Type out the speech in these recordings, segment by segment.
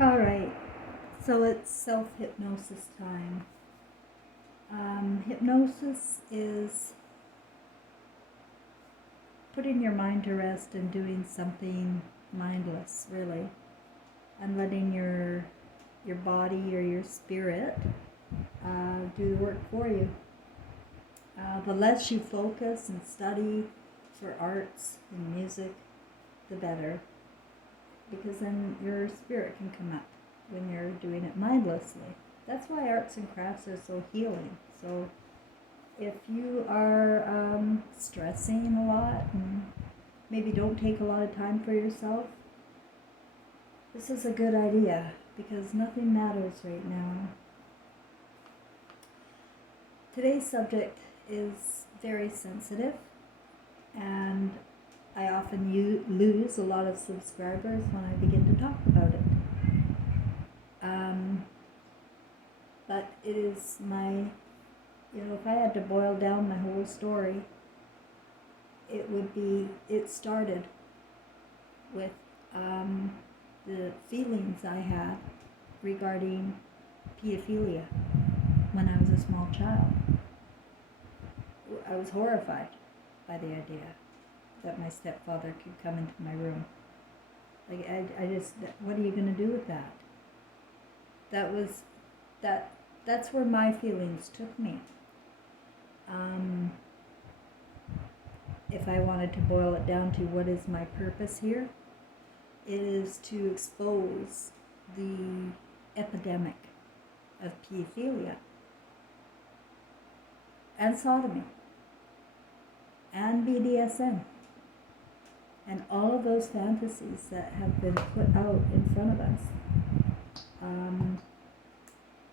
All right, so it's self-hypnosis time. Hypnosis is putting your mind to rest and doing something mindless, really, and letting your body or your spirit do the work for you. The less you focus and study for arts and music, the better, because then your spirit can come up when you're doing it mindlessly. That's why arts and crafts are so healing. So if you are stressing a lot and maybe don't take a lot of time for yourself, this is a good idea because nothing matters right now. Today's subject is very sensitive, and I often lose a lot of subscribers when I begin to talk about it. But it is if I had to boil down my whole story, it started with the feelings I had regarding pedophilia when I was a small child. I was horrified by the idea that my stepfather could come into my room. Like, I just, what are you going to do with that? That's where my feelings took me. If I wanted to boil it down to what is my purpose here, it is to expose the epidemic of pedophilia and sodomy and BDSM and all of those fantasies that have been put out in front of us.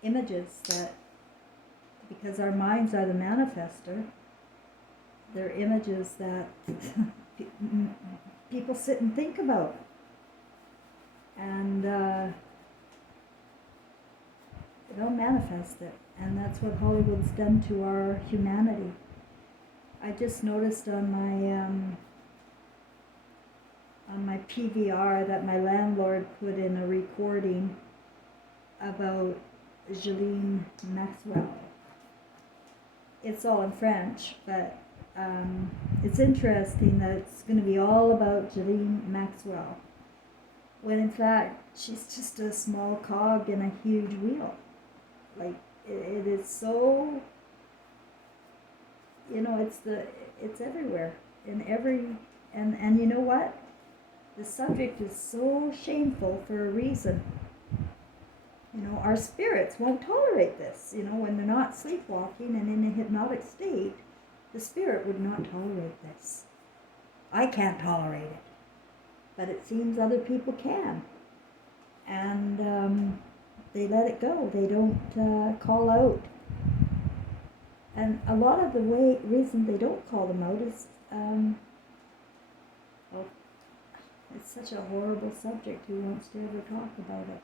Images that, because our minds are the manifester, they're images that people sit and think about. And they'll manifest it. And that's what Hollywood's done to our humanity. I just noticed on my PVR that my landlord put in a recording about Ghislaine Maxwell. It's all in French, but it's interesting that it's going to be all about Ghislaine Maxwell, when in fact she's just a small cog in a huge wheel. Like, it is so, it's everywhere, and you know what? The subject is so shameful for a reason. Our spirits won't tolerate this. When they're not sleepwalking and in a hypnotic state, the spirit would not tolerate this. I can't tolerate it, but it seems other people can. And they let it go. They don't call out. And a lot of the reason they don't call them out is, it's such a horrible subject. Who wants to ever talk about it?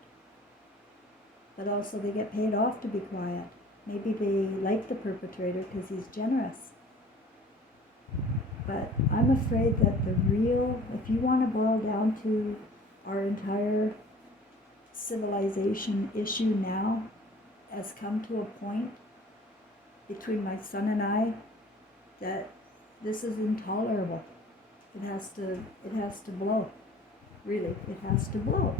But also they get paid off to be quiet. Maybe they like the perpetrator because he's generous. But I'm afraid that if you want to boil down to our entire civilization issue now, has come to a point between my son and I that this is intolerable. It has to blow. Really, it has to blow.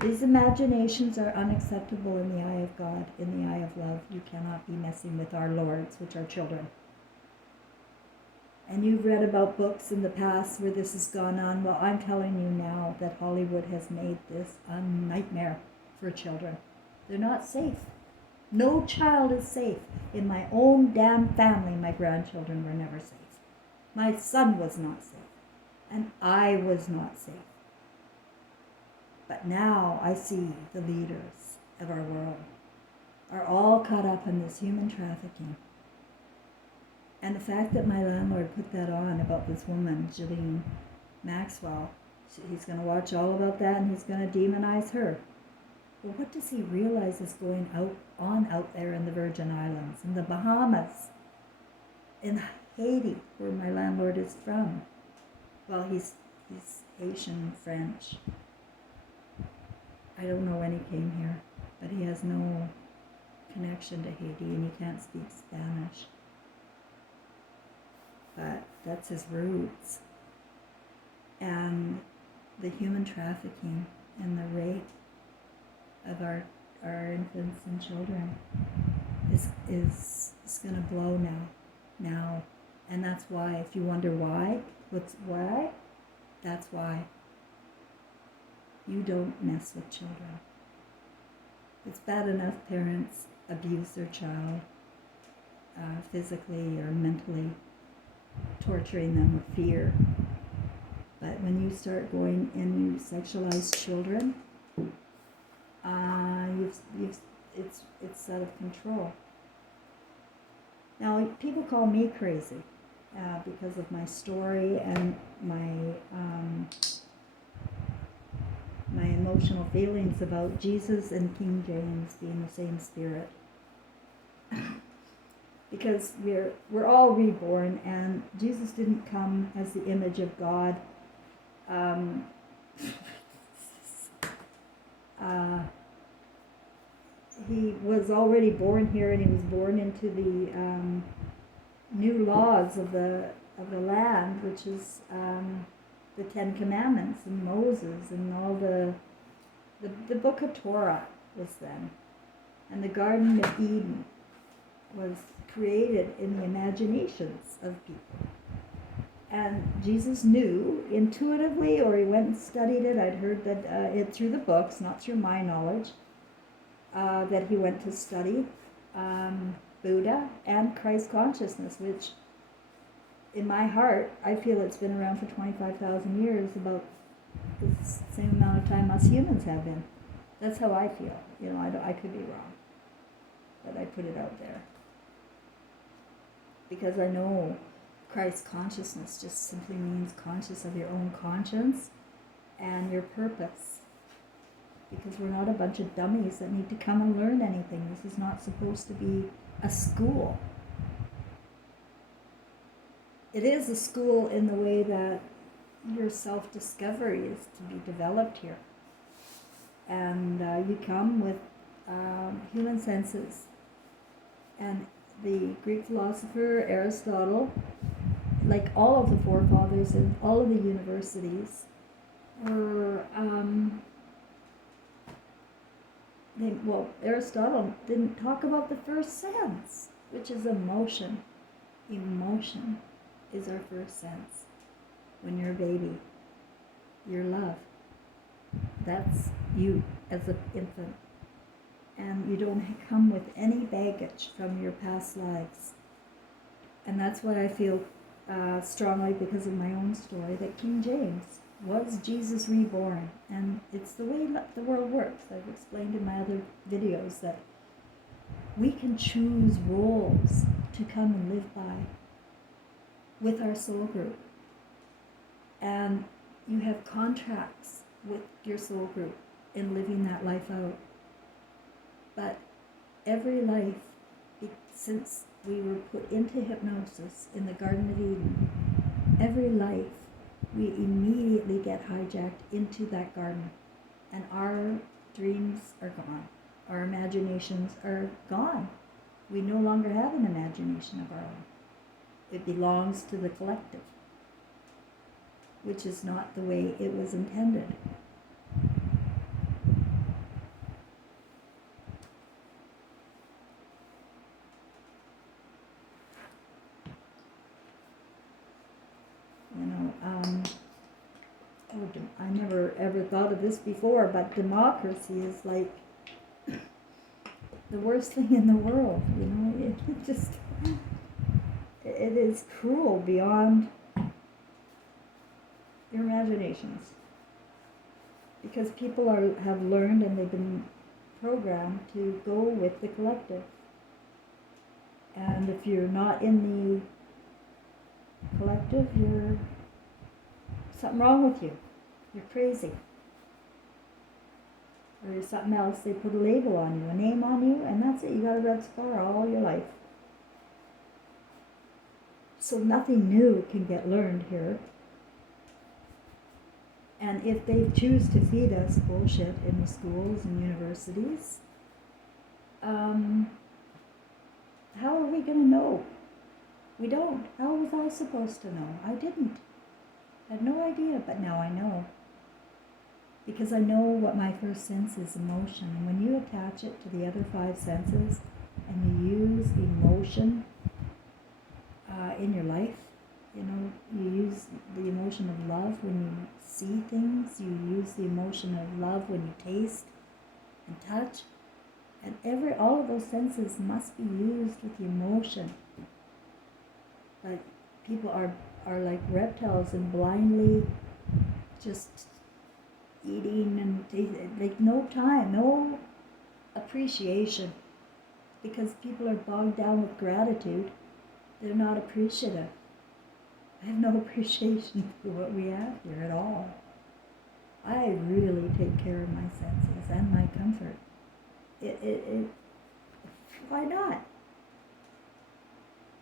These imaginations are unacceptable in the eye of God, in the eye of love. You cannot be messing with our lords, which are children. And you've read about books in the past where this has gone on. Well, I'm telling you now that Hollywood has made this a nightmare for children. They're not safe. No child is safe. In my own damn family, my grandchildren were never safe. My son was not safe. And I was not safe. But now I see the leaders of our world are all caught up in this human trafficking. And the fact that my landlord put that on about this woman, Ghislaine Maxwell, he's going to watch all about that and he's going to demonize her. Well, what does he realize is going on out there in the Virgin Islands, in the Bahamas, in Haiti, where my landlord is from? Well, he's Haitian French. I don't know when he came here, but he has no connection to Haiti and he can't speak Spanish. But that's his roots. And the human trafficking and the rape of our infants and children is going to blow now. And that's why, if you wonder why, why? That's why. You don't mess with children. It's bad enough parents abuse their child physically or mentally, torturing them with fear. But when you start going and you sexualize children, it's out of control. Now, people call me crazy because of my story and my emotional feelings about Jesus and King James being the same spirit. Because we're all reborn, and Jesus didn't come as the image of God. He was already born here, and he was born into the new laws of the land, which is the Ten Commandments and Moses and all the book of Torah was then, and the Garden of Eden was created in the imaginations of people. And Jesus knew intuitively, or he went and studied it. I'd heard that it through the books, not through my knowledge, that he went to study Buddha and Christ consciousness, which in my heart, I feel it's been around for 25,000 years, about the same amount of time us humans have been. That's how I feel. I could be wrong, but I put it out there. Because I know Christ consciousness just simply means conscious of your own conscience and your purpose. Because we're not a bunch of dummies that need to come and learn anything. This is not supposed to be a school. It is a school in the way that your self-discovery is to be developed here. And you come with human senses. And the Greek philosopher Aristotle, like all of the forefathers in all of the universities, were Aristotle didn't talk about the first sense, which is emotion. Emotion is our first sense. When you're a baby, your love. That's you as an infant. And you don't come with any baggage from your past lives. And that's why I feel strongly, because of my own story, that King James was Jesus reborn. And it's the way the world works. I've explained in my other videos that we can choose roles to come and live by with our soul group. And you have contracts with your soul group in living that life out. But every life, since we were put into hypnosis in the Garden of Eden, every life we immediately get hijacked into that garden. And our dreams are gone. Our imaginations are gone. We no longer have an imagination of our own. It belongs to the collective, which is not the way it was intended. I never ever thought of this before, but democracy is like the worst thing in the world. It is cruel beyond your imaginations, because people have learned and they've been programmed to go with the collective. And if you're not in the collective, you're something wrong with you. You're crazy. Or you're something else. They put a label on you, a name on you, and that's it. You got a red scar all your life. So nothing new can get learned here. And if they choose to feed us bullshit in the schools and universities, how are we going to know? We don't. How was I supposed to know? I didn't. I had no idea, but now I know. Because I know what my first sense is, emotion. And when you attach it to the other 5 senses and you use emotion in your life, you use the emotion of love when you see things, you use the emotion of love when you taste and touch, and all of those senses must be used with the emotion. But people are like reptiles and blindly just eating and like no time, no appreciation, because people are bogged down with gratitude. They're not appreciative. I have no appreciation for what we have here at all. I really take care of my senses and my comfort. Why not?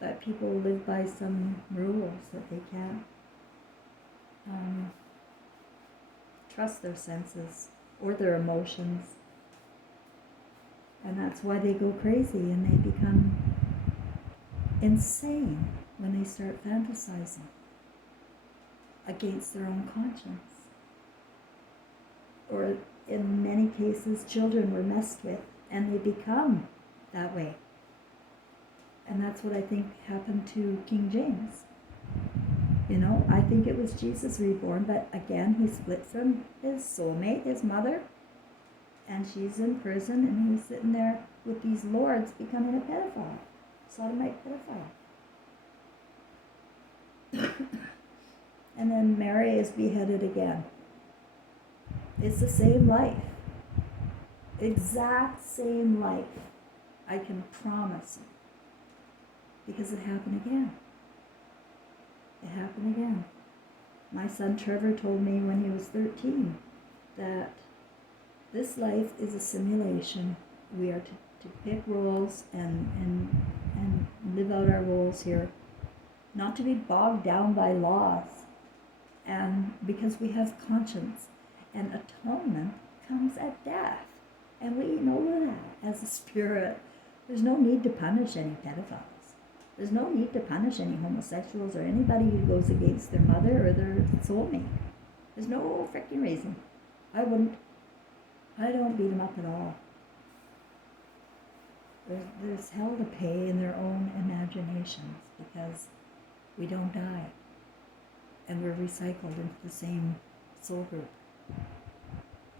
But people live by some rules that they can't trust their senses or their emotions. And that's why they go crazy and they become insane when they start fantasizing against their own conscience. Or in many cases, children were messed with and they become that way. And that's what I think happened to King James. I think it was Jesus reborn, but again, he split from his soulmate, his mother, and she's in prison, and he's sitting there with these lords becoming a pedophile, sodomite pedophile. And then Mary is beheaded again. It's the same life. Exact same life. I can promise you. Because it happened again. It happened again. My son Trevor told me when he was 13 that this life is a simulation. We are to pick roles and live out our roles here, not to be bogged down by laws. And because we have conscience, and atonement comes at death. And we know that as a spirit. There's no need to punish any pedophiles. There's no need to punish any homosexuals or anybody who goes against their mother or their soulmate. There's no freaking reason. I wouldn't. I don't beat them up at all. There's hell to pay in their own imaginations because we don't die. And we're recycled into the same soul group.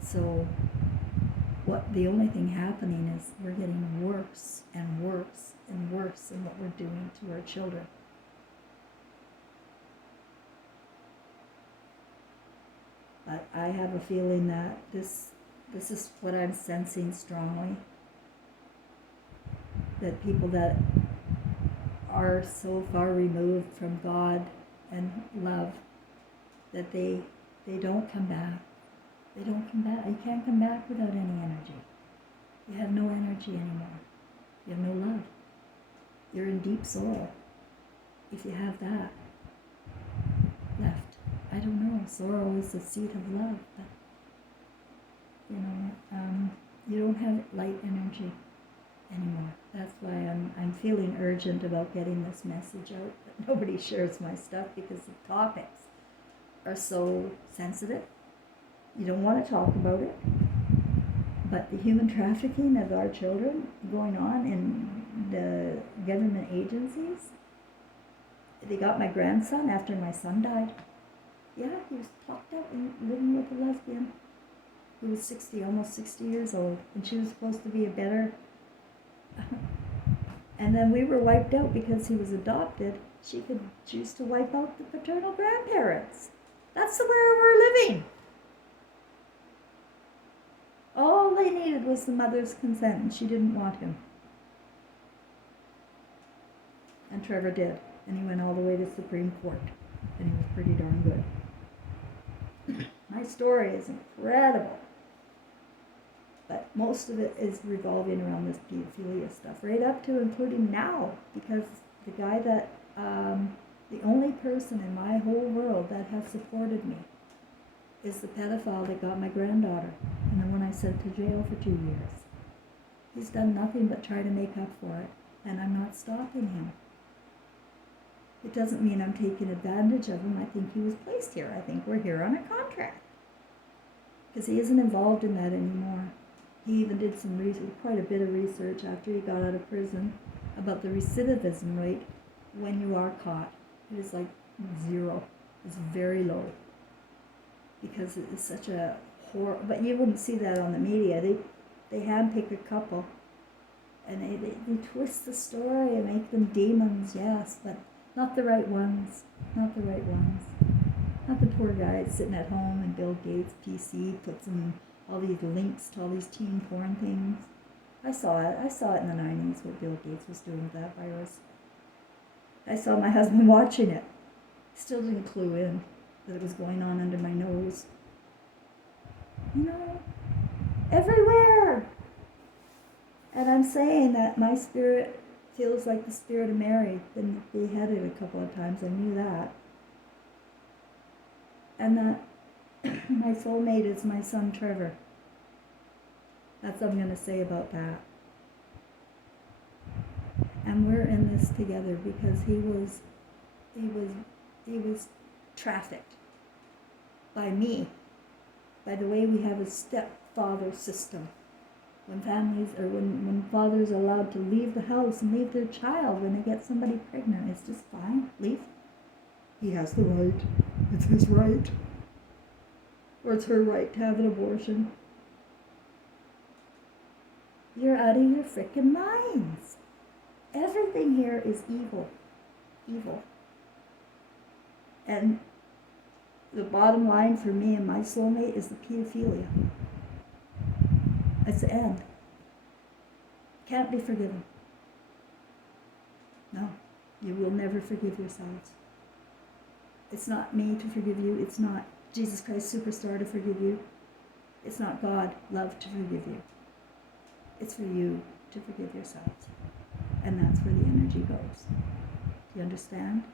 So the only thing happening is we're getting worse and worse and worse in what we're doing to our children. But I have a feeling that this is what I'm sensing strongly. That people that are so far removed from God and love that they don't come back. They don't come back. You can't come back without any energy. You have no energy anymore. You have no love. You're in deep sorrow. If you have that left. I don't know. Sorrow is the seat of love. But, you don't have light energy anymore. That's why I'm feeling urgent about getting this message out. But nobody shares my stuff because the topics are so sensitive. You don't want to talk about it. But the human trafficking of our children going on in the government agencies. They got my grandson after my son died. Yeah, he was plucked out and living with a lesbian who was 60, almost 60 years old. And she was supposed to be a better... And then we were wiped out because he was adopted. She could choose to wipe out the paternal grandparents. That's where we're living. All they needed was the mother's consent, and she didn't want him. And Trevor did, and he went all the way to Supreme Court, and he was pretty darn good. My story is incredible, but most of it is revolving around this pedophilia stuff, right up to including now, because the guy that, the only person in my whole world that has supported me is the pedophile that got my granddaughter and the one I sent to jail for 2 years. He's done nothing but try to make up for it, and I'm not stopping him. It doesn't mean I'm taking advantage of him. I think he was placed here. I think we're here on a contract. Because he isn't involved in that anymore. He even did some research, quite a bit of research after he got out of prison about the recidivism rate when you are caught. It is like 0. It's very low. Because it is such a horror. But you wouldn't see that on the media. They handpick a couple. And they twist the story and make them demons, yes, but not the right ones. Not the right ones. Not the poor guy sitting at home and Bill Gates' PC puts in all these links to all these teen porn things. I saw it. I saw it in the 90s what Bill Gates was doing with that virus. I saw my husband watching it. Still didn't clue in that it was going on under my nose. You know, everywhere. And I'm saying that my spirit feels like the spirit of Mary. Been beheaded a couple of times. I knew that. And that my soulmate is my son Trevor. That's what I'm going to say about that. And we're in this together because he was trafficked by me, by the way we have a stepfather system. When families, or when fathers are allowed to leave the house and leave their child when they get somebody pregnant, it's just fine, leave. He has the right. It's his right. Or it's her right to have an abortion. You're out of your frickin' minds. Everything here is evil. Evil. And the bottom line for me and my soulmate is the pedophilia. It's the end. Can't be forgiven. No, you will never forgive yourselves. It's not me to forgive you. It's not Jesus Christ Superstar to forgive you. It's not God, love, to forgive you. It's for you to forgive yourselves. And that's where the energy goes. Do you understand?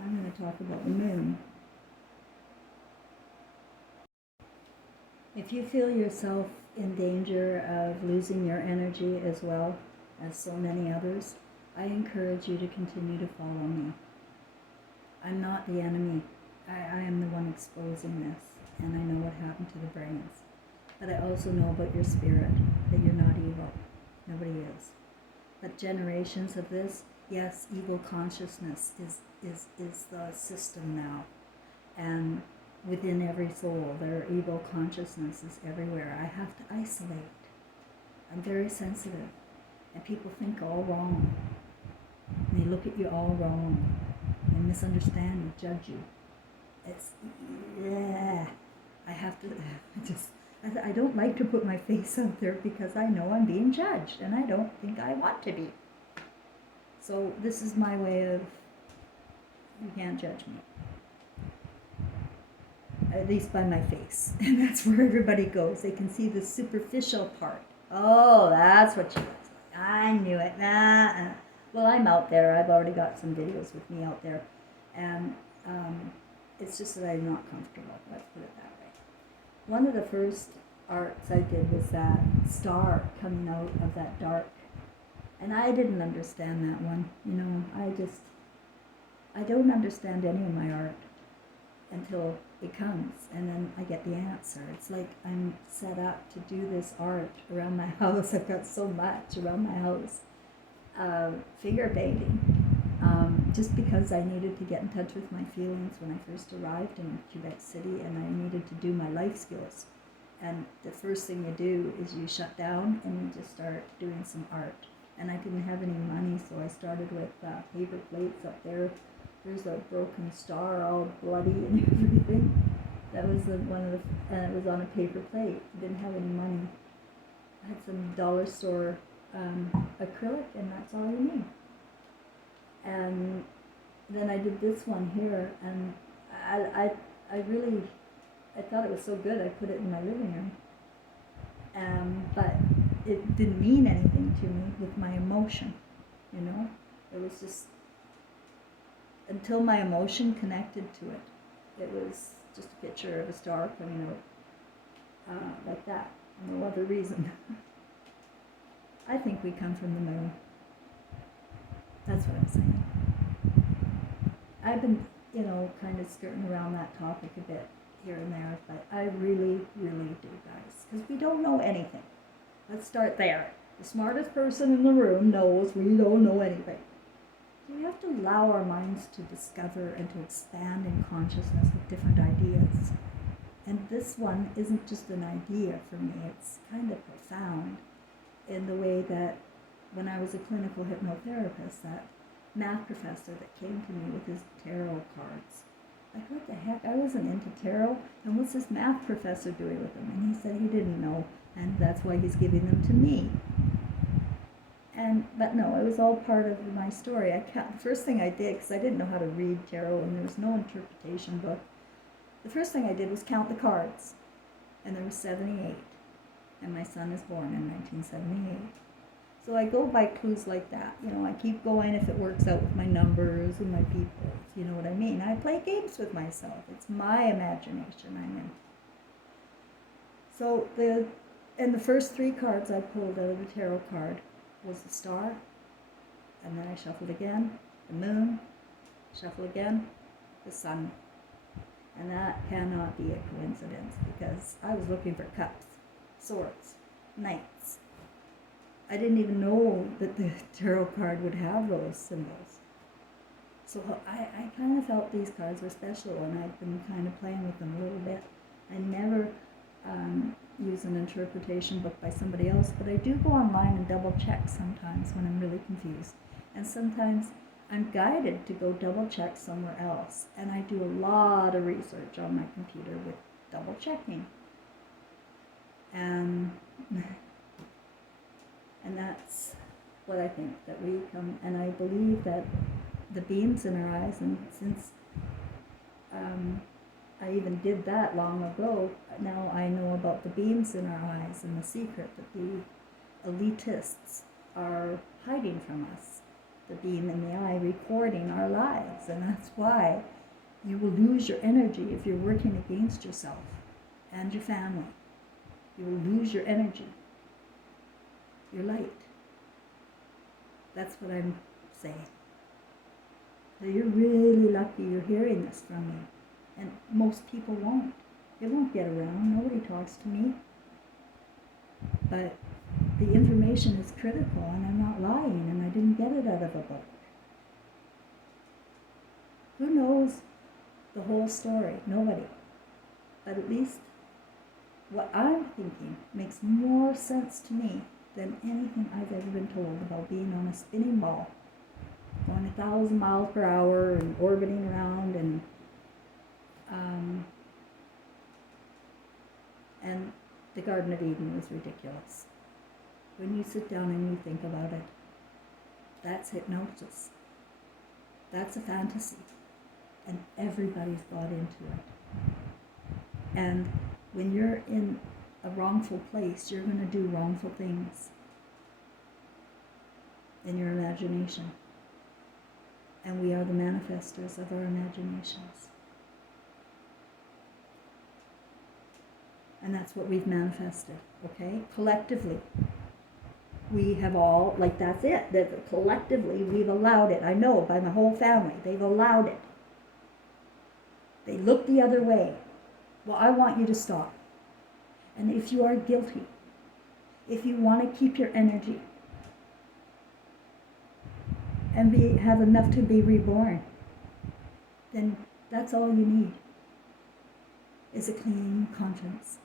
I'm going to talk about the moon. If you feel yourself in danger of losing your energy as well as so many others, I encourage you to continue to follow me. I'm not the enemy. I am the one exposing this, and I know what happened to the brains. But I also know about your spirit, that you're not evil. Nobody is. But generations of this, yes, evil consciousness is the system now. And within every soul, there are evil consciousnesses everywhere. I have to isolate. I'm very sensitive. And people think all wrong. And they look at you all wrong. And misunderstand you, judge you. It's, yeah. I have to, I don't like to put my face out there because I know I'm being judged. And I don't think I want to be. So this is my way of, you can't judge me. At least by my face. And that's where everybody goes. They can see the superficial part. Oh, that's what she looks like. I knew it. Well, I'm out there. I've already got some videos with me out there. And it's just that I'm not comfortable. Let's put it that way. One of the first arts I did was that star coming out of that dark. And I didn't understand that one. You know, I don't understand any of my art until it comes, and then I get the answer. It's like I'm set up to do this art around my house. I've got so much around my house. Figure painting. Just because I needed to get in touch with my feelings when I first arrived in Quebec City, and I needed to do my life skills. And the first thing you do is you shut down and you just start doing some art. And I didn't have any money, so I started with paper plates up there. There's a broken star, all bloody and everything. That was one of the, and it was on a paper plate. I didn't have any money. I had some dollar store acrylic, and that's all you need. And then I did this one here, and I thought it was so good. I put it in my living room. But it didn't mean anything to me with my emotion, you know. It was just until my emotion connected to it. It was just a picture of a star coming out like that. No other reason. I think we come from the moon. That's what I'm saying. I've been, kind of skirting around that topic a bit here and there, but I really, really do, guys, because we don't know anything. Let's start there. The smartest person in the room knows we don't know anything. So we have to allow our minds to discover and to expand in consciousness with different ideas. And this one isn't just an idea for me, it's kind of profound in the way that when I was a clinical hypnotherapist, that math professor that came to me with his tarot cards. Like, what the heck? I wasn't into tarot, and what's this math professor doing with them? And he said he didn't know, and that's why he's giving them to me. But no, it was all part of my story. The first thing I did, because I didn't know how to read tarot, and there was no interpretation book, the first thing I did was count the cards, and there were 78, and my son is born in 1978. So I go by clues like that. I keep going if it works out with my numbers and my people. You know what I mean? I play games with myself. It's my imagination I'm in. So the first 3 cards I pulled out of the tarot card was the star, and then I shuffled again, the moon, shuffle again, the sun. And that cannot be a coincidence, because I was looking for cups, swords, knights. I didn't even know that the tarot card would have those symbols. So I kind of felt these cards were special, and I've been kind of playing with them a little bit. I never use an interpretation book by somebody else, but I do go online and double check sometimes when I'm really confused. And sometimes I'm guided to go double check somewhere else. And I do a lot of research on my computer with double checking. And that's what I think, that we come, and I believe that the beams in our eyes, and since I even did that long ago, now I know about the beams in our eyes and the secret that the elitists are hiding from us. The beam in the eye recording our lives, and that's why you will lose your energy if you're working against yourself and your family. You will lose your energy, your light. That's what I'm saying. So you're really lucky you're hearing this from me. And most people won't. It won't get around. Nobody talks to me. But the information is critical, and I'm not lying, and I didn't get it out of a book. Who knows the whole story? Nobody. But at least what I'm thinking makes more sense to me than anything I've ever been told about being on a spinning ball, going 1,000 miles per hour and orbiting around, and the Garden of Eden was ridiculous. When you sit down and you think about it, that's hypnosis. That's a fantasy. And everybody's bought into it. And when you're in a wrongful place, you're going to do wrongful things in your imagination. And we are the manifestors of our imaginations. And that's what we've manifested, okay? Collectively. We have all, that's it. That collectively, we've allowed it. I know, by my whole family, they've allowed it. They look the other way. Well, I want you to stop. And if you are guilty, if you want to keep your energy and have enough to be reborn, then that's all you need, is a clean conscience.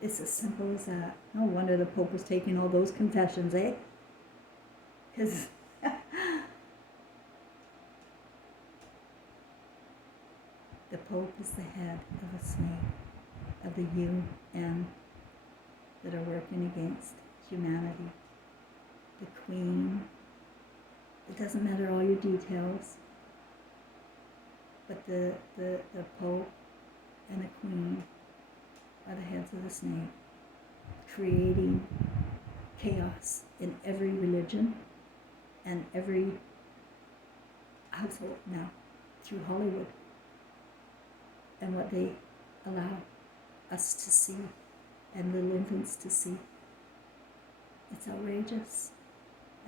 It's as simple as that. No wonder the Pope was taking all those confessions, eh? Because the Pope is the head of a snake, of the UN that are working against humanity. The Queen, it doesn't matter all your details, but the Pope and the Queen are the heads of the snake, creating chaos in every religion and every household now through Hollywood and what they allow us to see and little infants to see. It's outrageous.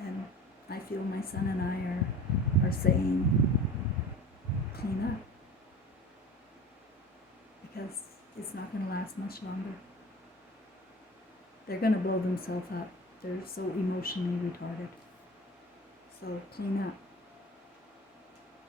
And I feel my son and I are saying, clean up. Because it's not going to last much longer. They're going to blow themselves up. They're so emotionally retarded. So clean up.